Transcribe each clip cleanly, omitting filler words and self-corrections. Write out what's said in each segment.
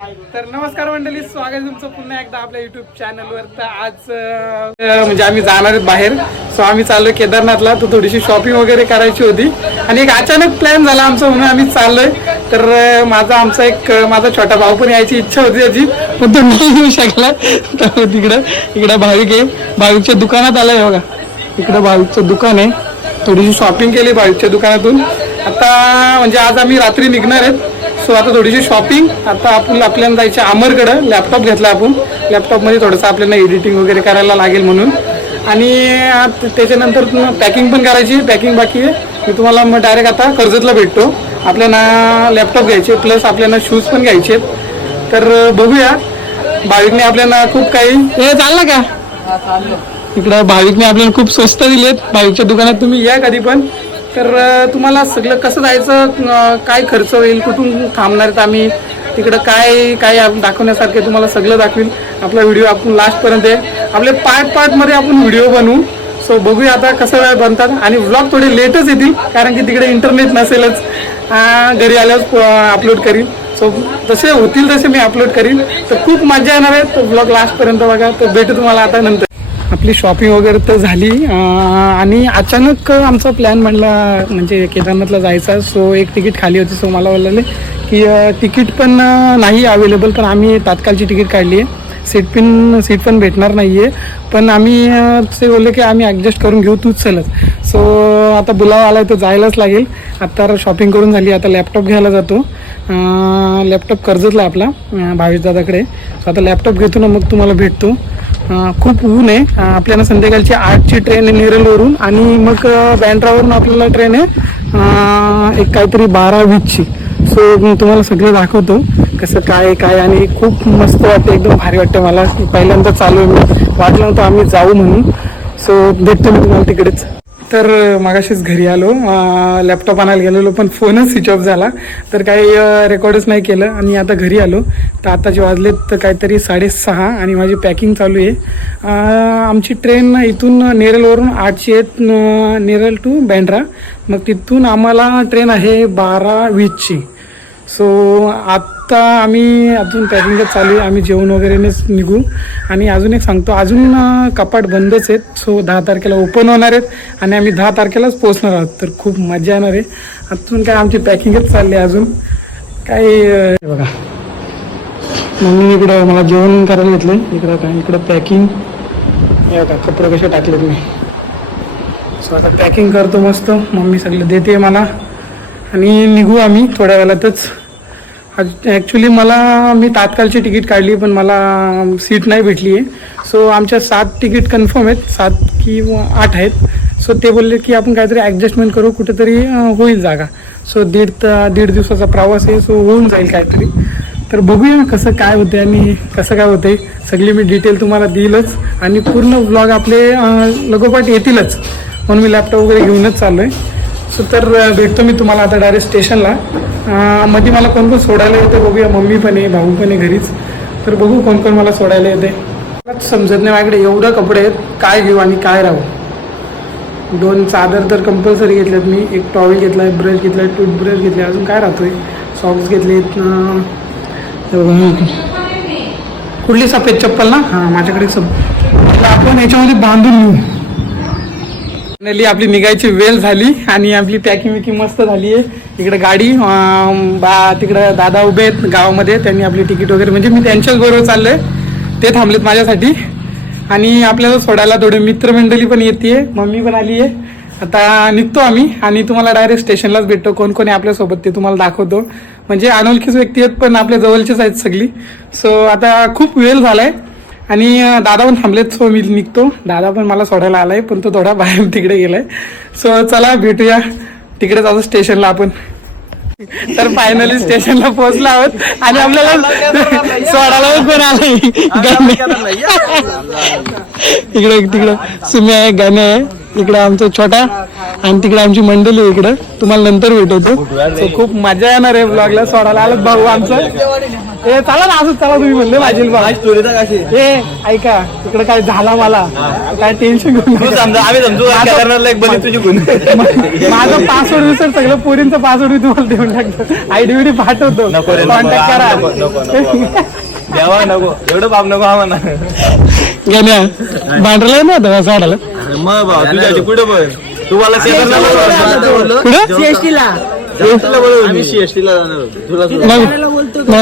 तर नमस्कार मंडळी, स्वागत आहे तुमचं पुन्हा एकदा आपल्या युट्यूब चॅनलवर. तर आज म्हणजे आम्ही जाणार आहेत बाहेर. सो आम्ही चाललोय केदारनाथला. तर थोडीशी शॉपिंग वगैरे करायची होती आणि एक अचानक प्लॅन झाला आमचा, म्हणून आम्ही चाललोय. तर माझा छोटा भाऊ पण यायची इच्छा होती त्याची, पण तो नाही येऊ शकला. तर इकडं भाविक आहे, भाविकच्या दुकानात आलाय बघा. इकडं भाविकचं दुकान आहे. थोडीशी शॉपिंग केली भाविकच्या दुकानातून. आता म्हणजे आज आम्ही रात्री निघणार आहेत. सो आता थोडीशी शॉपिंग. आता आपल्याला जायचं अमरकडं. लॅपटॉप घेतला आपण. लॅपटॉपमध्ये थोडंसं आपल्याला एडिटिंग वगैरे करायला लागेल म्हणून. आणि त्याच्यानंतर पॅकिंग पण करायची. पॅकिंग बाकी आहे. मी तुम्हाला मग डायरेक्ट आता कर्जतला भेटतो. आपल्याला लॅपटॉप घ्यायचे प्लस आपल्याला शूज पण घ्यायचे. तर बघूया. भाविकने आपल्याला खूप काही हे चाललं का इकडं. भाविकने आपल्याला खूप स्वस्त दिलेत. भाविकच्या दुकानात तुम्ही या कधी पण. तर तुम्हाला सगळं कसं जायचं, काय खर्च होईल, कुठून थांबणार आहेत आम्ही, तिकडं काय काय दाखवण्यासारखे तुम्हाला सगळं दाखवेल. आपला व्हिडिओ आपण लास्टपर्यंत आहे. आपले पार्टमध्ये आपण व्हिडिओ बनवू. सो बघूया आता कसं बनतात. आणि व्लॉग थोडे लेटच येतील कारण की तिकडे इंटरनेट नसेलच. घरी आल्यावर अपलोड करीन. सो जसे होतील तसे मी अपलोड करीन. तर खूप मजा येणार आहे. तर व्लॉग लास्टपर्यंत बघा. तर भेटू तुम्हाला आता नंतर. आपली शॉपिंग वगैरे तर झाली आणि अचानक आमचा प्लॅन बनला म्हणजे केदारनाथला जायचा. सो एक तिकीट खाली होती. सो मला बोलले की तिकीट पण नाही अवेलेबल, पण आम्ही तात्काळची तिकीट काढली आहे. सीट पण भेटणार नाही आहे, पण आम्ही ते बोलले की आम्ही ॲडजस्ट करून घेऊ, तूच चलच. सो आता बुलावा आला तर जायलाच लागेल. आता शॉपिंग करून झाली. आता लॅपटॉप घ्यायला जातो. लॅपटॉप कर्जतला आपला भावेश दादाकडे. सो आता लॅपटॉप घेतो ना, मग तुम्हाला भेटतो. खूप ऊन आहे. आपल्याला संध्याकाळची 8ची ट्रेन आहे नेरलवरून आणि मग बँड्रावरून आपल्याला ट्रेन आहे एक काहीतरी 12:20ची. सो तुम्हाला सगळं दाखवतो कसं काय आणि खूप मस्त वाटतं, एकदम भारी वाटतं मला. पहिल्यांदा चालू आहे मी, वाटलं नव्हतं आम्ही जाऊ म्हणून. सो भेटतो मी तुम्हाला तिकडेच. तर मगाशीच घरी आलो. लॅपटॉप आणायला गेलेलो पण फोनच स्विच ऑफ झाला, तर काही रेकॉर्डच नाही केलं. आणि आता घरी आलो. तर आताचे वाजलेत तर काहीतरी 6:30 आणि माझी पॅकिंग चालू आहे. आमची ट्रेन इथून नेरलवरून 8ची आहे, नेरल टू बँड्रा. मग तिथून आम्हाला ट्रेन आहे 12:20ची. सो आत्ता आम्ही अजून पॅकिंगच चालू आहे. आम्ही जेवण वगैरेनेच निघू. आणि अजून एक सांगतो, अजून कपाट बंदच आहेत. सो 10 तारखेला ओपन होणार आहेत आणि आम्ही 10 तारखेलाच पोहोचणार आहोत. तर खूप मजा येणार आहे. अजून काय आमची पॅकिंगच चालली आहे. अजून काय बघा, मम्मी इकडं मला जेवण करायला घेतलं. इकडं पॅकिंग हे बघा, कपडे कसे टाकलेत मी. सो आता पॅकिंग करतो मस्त. मम्मी सगळं देते मला आणि निघू आम्ही थोड्या वेळातच. ॲक्च्युली मी तात्काळची तिकीट काढली पण मला सीट नाही भेटली आहे. सो आमच्या 7 तिकीट कन्फर्म आहेत, 7 की 8 आहेत. सो ते बोलले की आपण काहीतरी ॲडजस्टमेंट करू, कुठेतरी होईल जागा. सो दीड दिवसाचा प्रवास आहे. सो होऊन जाईल काहीतरी. तर बघूया कसं काय होते आणि कसं काय होते. सगळी मी डिटेल तुम्हाला देईलच आणि पूर्ण व्लॉग आपले लगोपाठ येतीलच, म्हणून मी लॅपटॉप वगैरे घेऊनच चाललो आहे. सो तर भेटतो मी तुम्हाला आता डायरेक्ट स्टेशनला. मध्ये मला कोण सोडायला येते बघूया. मम्मी पण आहे, भाऊ पण आहे घरीच. तर बघू कोण मला सोडायला येते. समजत नाही माझ्याकडे एवढं कपडे आहेत, काय घेऊ आणि काय राहू. 2 चादर तर कंपल्सरी घेतल्यात मी. एक टॉवेल घेतला आहे, ब्रश घेतला आहे, टूथब्रश घेतला आहे. अजून काय राहतोय, सॉक्स घेतलेत. कुठली सफेद चप्पल ना, हां माझ्याकडे आपण याच्यामध्ये बांधून घेऊ. फायनली आपली निघायची वेळ झाली आणि आपली पॅकिंग मस्त झाली आहे. इकडे गाडी तिकडं दादा उभे आहेत गावामध्ये. त्यांनी आपली तिकीट वगैरे, म्हणजे मी त्यांच्याच बरोबर चाललोय, ते थांबलेत माझ्यासाठी. आणि आपल्याला सोडायला थोडे मित्रमंडळी पण येते, मम्मी पण आली आहे. आता निघतो आम्ही आणि तुम्हाला डायरेक्ट स्टेशनलाच भेटतो. कोण कोण आहे आपल्यासोबत ते तुम्हाला दाखवतो. म्हणजे अनोळखीच व्यक्ती आहेत पण आपल्या जवळचेच आहेत सगळी. सो आता खूप वेळ झालाय आणि दादा पण थांबलेत. सो मी निघतो. दादा पण मला सोडायला आलाय पण तो थोडा बाहेर तिकडे गेलाय. सो चला भेटूया तिकडे जातो स्टेशनला आपण. तर फायनली स्टेशनला पोहोचलो आहोत आणि आपल्याला सोडायला कोण आलाय. तिकडे सुम्या आहे, गाणे आहे. इकडे आमचा छोटा आणि तिकडे आमची मंडळी आहे इकडं, तुम्हाला नंतर भेटवतो. So, खूप मजा येणार आहे ब्लॉगला. सोडायला आलं भाऊ आमचं. ए चला ना, असंच चला, तुम्ही म्हणले माझी ए ऐका, तिकडे काय झाला मला काय टेन्शन घेऊन माझं पासवर्ड विसर, सगळं पोरींचं पासवर्ड मी तुम्हाला देऊन टाकतो. आयडी पाठवतो, कॉन्टॅक्ट करा. देवा नको, एवढं बाप नको आम्हाला. भांडला ना होता सोडायला. मग भाऊ तुझ्या कुठे पण तुम्हाला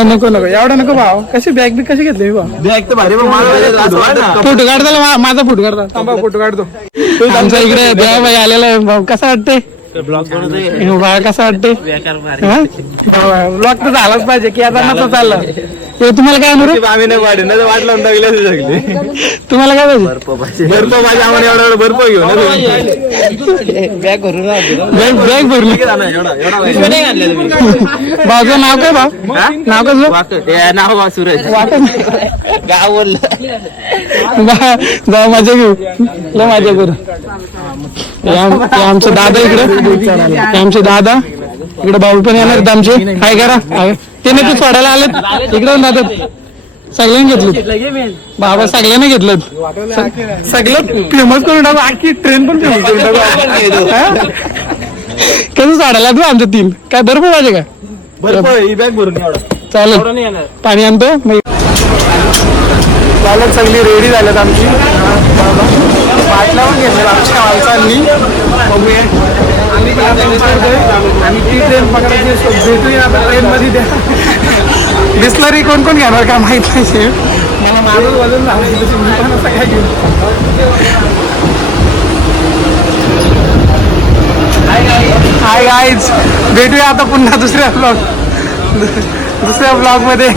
नको नको एवढं नको भाऊ. कशी बॅग बी कशी घेतली भाऊ? फोटो काढताला माझा फोटो काढता, थांबा फोटो काढतो. आमचा इकडे देवाबाई आलेला आहे भाऊ. कसं वाटतंय भाऊ, कसं वाटतंय? ब्लॉग तर झालाच पाहिजे की आता नसं चाललं. तुम्हाला काय म्हणू? आम्ही नाही वाढ वाटलं तुम्हाला काय पाहिजे? बर्फ माझ्या आम्हाला एवढा बर्फ घेऊन बॅग भरली. भाऊचं नाव काय भाऊ? नाव कसं? नाव सुरेश गाव बोललं. जाऊ मजा घेऊ, लय मजा करू. आमचे दादा इकडे, आमचे दादा इकडे, भाऊ पण येणार आहेत आमचे. काय करा ते नाही, तू सोडायला आलेत इकडे दादा. सगळ्यांनी घेतलं बाबा, सगळ्यांना घेतलं. सगळं फेमस करून टाकू, आखी ट्रेन पण फेमस करून टाकू. कसं सोडायला तू आमच्या 3 काय बर्फ पाहिजे का? बर्फ ही बॅग भरून चालेल, पाणी आणतो. चालत सगळी रेडी झाल्यात आमची. बाटला पण घेतल्या आमच्या माणसांनी. आणि ती ट्रेन पकडायची, भेटूया आता ट्रेन मध्ये. द्या बिस्लरी कोण कोण घेणार का माहित नाही. मला माझं वजन झालं तशी मी पण असं काय घेऊ. हाय गाईज, भेटूया आता पुन्हा दुसऱ्या ब्लॉग मध्ये.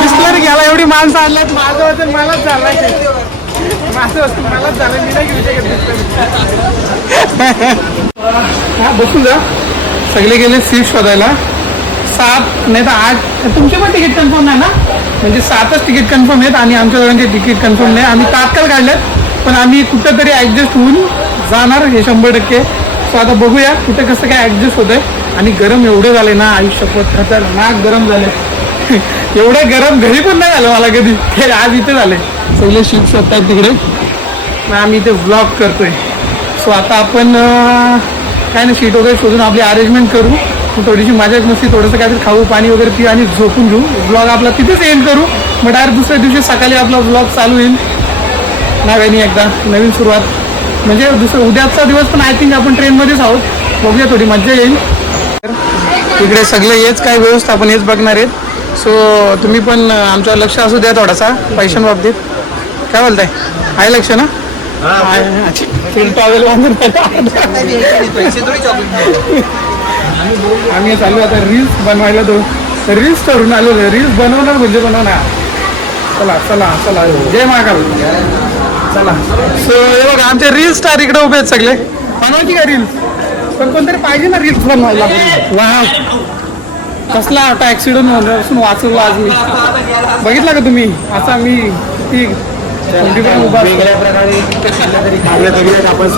बिस्लरी घ्यायला एवढी माणसं आणल्यात, माझं वजन मलाच झालं, माझं वजन मलाच झालं, मी नाही घेऊ शकत बिस्लरी. हा बसून जा. सगळे गेले सीट शोधायला. 7 नाही तर 8. तुमचे पण तिकीट कन्फर्म नाही ना? म्हणजे 7च तिकीट कन्फर्म आहेत आणि आमच्या दोघांचे तिकीट कन्फर्म नाही. आम्ही तात्काळ काढलेत, पण आम्ही कुठंतरी ऍडजस्ट होऊन जाणार हे 100%. सो आता बघूया कुठे कसं काय ऍडजस्ट होत आहे. आणि गरम एवढे झाले ना, आयुष्यपत खतरनाक गरम झाले. एवढं गरम घरी पण नाही झालं मला कधी, हे आज इथे झाले. सगळे शीट शोधतात तिकडे, आम्ही इथे व्लॉग करतोय. सो आता आपण काय ना सीट वगैरे शोधून आपली अरेंजमेंट करू, थोडीशी मजा मस्ती, थोडंसं काहीतरी खाऊ पाणी वगैरे पिऊ आणि झोपून घेऊ. ब्लॉग आपला तिथेच एंड करू. मग डायरेक्ट दुसऱ्या दिवशी सकाळी आपला ब्लॉग चालू होईल नव्याने, एकदा नवीन सुरुवात. म्हणजे उद्याचा दिवस पण आय थिंक आपण ट्रेनमध्येच आहोत. बघूया, थोडी मजा येईल. इकडे सगळे हेच काय व्यवस्थापन हेच बघणार आहेत. सो तुम्ही पण आमच्यावर लक्ष असू द्या थोडासा पैशांबाबतीत. काय बोलताय? आहे लक्ष ना? टॉवेल बांधून आम्ही चालू आता रील्स बनवायला. रील्स करून आलो, रील्स बनवणार म्हणजे बनवणार. चला चला चला, जय महाकाल. चला. सो हे बघा आमचे रील्स स्टार इकडे उभे आहेत सगळे. बनवायची का रील्स? पण कोणतरी पाहिजे ना रील्स बनवायला. वा, कसला आता ऍक्सिडेंट होण्यापासून वाचवलो आज मी. बघितला का तुम्ही? असा मी ती उभा.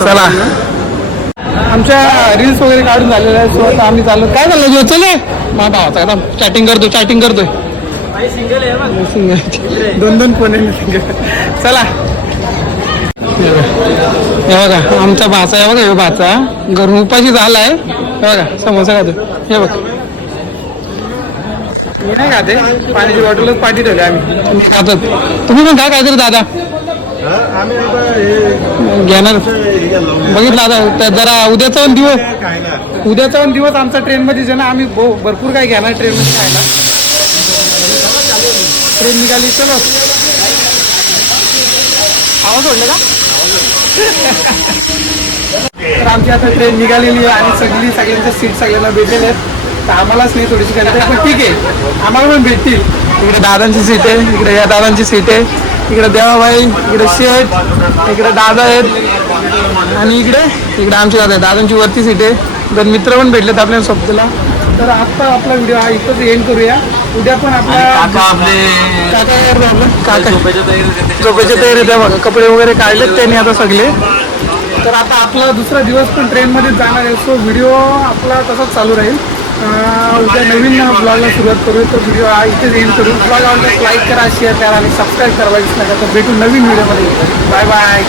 चला, आमच्या रील्स वगैरे काढून झालेल्या आहेत. सो आता आम्ही चाललो. काय झालं जो? चले मा भावाचा आता चॅटिंग करतोय. सिंगल 2 फोन आहे सिंगल. चला, हे बघा आमचा भाचा आहे. बघा हे भाचा घरून उपाशी झालाय. हे बघा समोसा खातो. हे बघ, मी नाही खाते, पाण्याची बॉटलच पाठी ठेवली आम्ही खातात. तुम्ही पण काय काहीतरी दादा घेणार. बघितलं आता जरा उद्याचा दिवस आमचा ट्रेनमध्ये जे ना, आम्ही भरपूर काय घेणार ट्रेनमध्ये खायला. ट्रेन निघाली. चलो, आवाज ओढलं का? तर आमची आता ट्रेन निघालेली आहे आणि सगळ्यांच्या सीट सगळ्यांना भेटलेले आहेत. तर आम्हालाच नाही थोडीशी गरज आहे, पण ठीक आहे, आम्हाला पण भेटतील. इकडे दादांची सीट आहे, इकडे या दादांची सीट आहे, इकडे देवाबाई, इकडे शेठ, इकडे दादा आहेत आणि इकडे आमची दादा आहे. दादांची वरती सीट आहे. 2 मित्र पण भेटलेत आपल्याला सोबतीला. तर आता आपला व्हिडिओ हा इथंच एंड करूया. उद्या पण आपला काका आपले काका काय आपलं काका झोपेच्या तयारीत झोपेच्या तयारीत आहे बघा. कपडे वगैरे काढलेत त्यांनी आता सगळे. तर आता आपला दुसरा दिवस पण ट्रेनमध्येच जाणार आहे. सो व्हिडिओ आपला तसाच चालू राहील. उद्या नवीन ब्लॉगला सुरुवात करूया. तर व्हिडिओ हा इथेच एंड करू. ब्लॉग आवडल्यास लाईक करा, शेअर करा आणि सबस्क्राईब करा. तर भेटू नवीन व्हिडिओमध्ये. Bye bye.